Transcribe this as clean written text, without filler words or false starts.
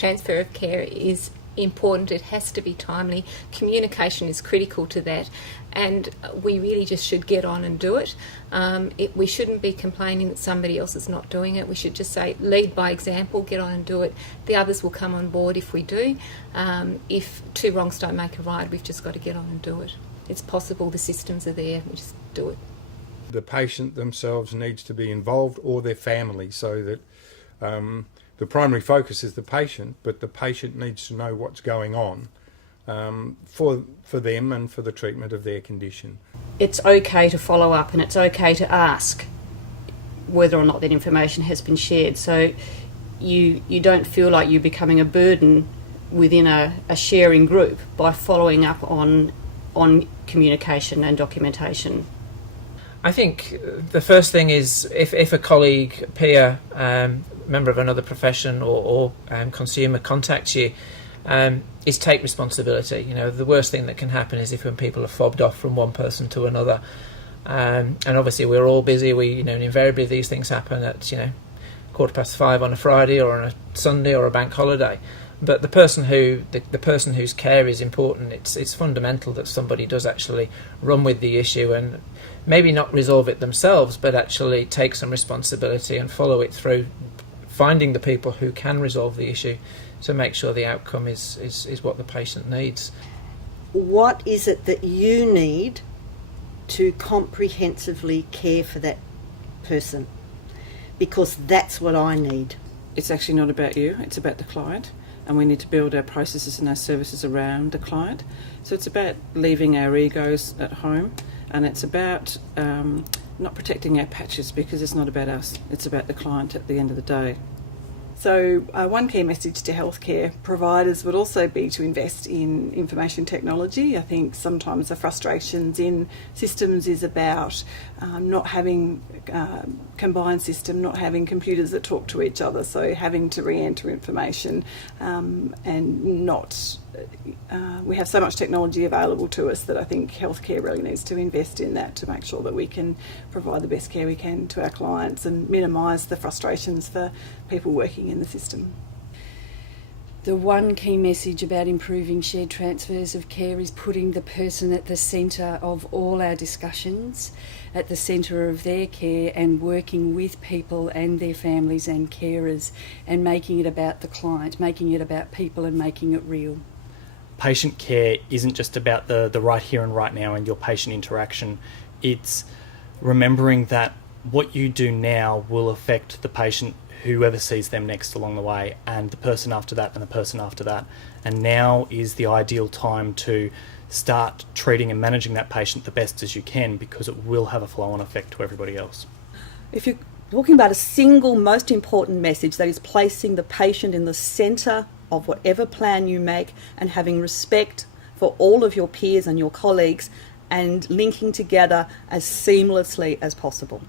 transfer of care is important. It has to be timely. Communication is critical to that, and we really just should get on and do it. We shouldn't be complaining that somebody else is not doing it. We should just say, lead by example, get on and do it. The others will come on board if we do. If two wrongs don't make a right, we've just got to get on and do it. It's possible, the systems are there, we just do it. The patient themselves needs to be involved, or their family, so that the primary focus is the patient, but the patient needs to know what's going on for them and for the treatment of their condition. It's okay to follow up, and it's okay to ask whether or not that information has been shared. So you don't feel like you're becoming a burden within a sharing group by following up on communication and documentation. I think the first thing is if a colleague, peer, member of another profession or consumer contacts you, is take responsibility. You know, the worst thing that can happen is when people are fobbed off from one person to another. And obviously we're all busy. And invariably these things happen at 5:15 on a Friday or on a Sunday or a bank holiday. But the person whose care is important, it's fundamental that somebody does actually run with the issue and maybe not resolve it themselves, but actually take some responsibility and follow it through, finding the people who can resolve the issue to make sure the outcome is what the patient needs. What is it that you need to comprehensively care for that person? Because that's what I need. It's actually not about you, it's about the client. And we need to build our processes and our services around the client. So it's about leaving our egos at home, and it's about not protecting our patches, because it's not about us, it's about the client at the end of the day. So one key message to healthcare providers would also be to invest in information technology. I think sometimes the frustrations in systems is about not having combined system, not having computers that talk to each other, so having to re-enter information and not... we have so much technology available to us that I think healthcare really needs to invest in that to make sure that we can provide the best care we can to our clients and minimise the frustrations for people working in the system. The one key message about improving shared transfers of care is putting the person at the centre of all our discussions, at the centre of their care, and working with people and their families and carers, and making it about the client, making it about people and making it real. Patient care isn't just about the right here and right now and your patient interaction. It's remembering that what you do now will affect the patient, whoever sees them next along the way, and the person after that and the person after that. And now is the ideal time to start treating and managing that patient the best as you can, because it will have a flow-on effect to everybody else. If you're talking about a single most important message, that is placing the patient in the centre of whatever plan you make and having respect for all of your peers and your colleagues and linking together as seamlessly as possible.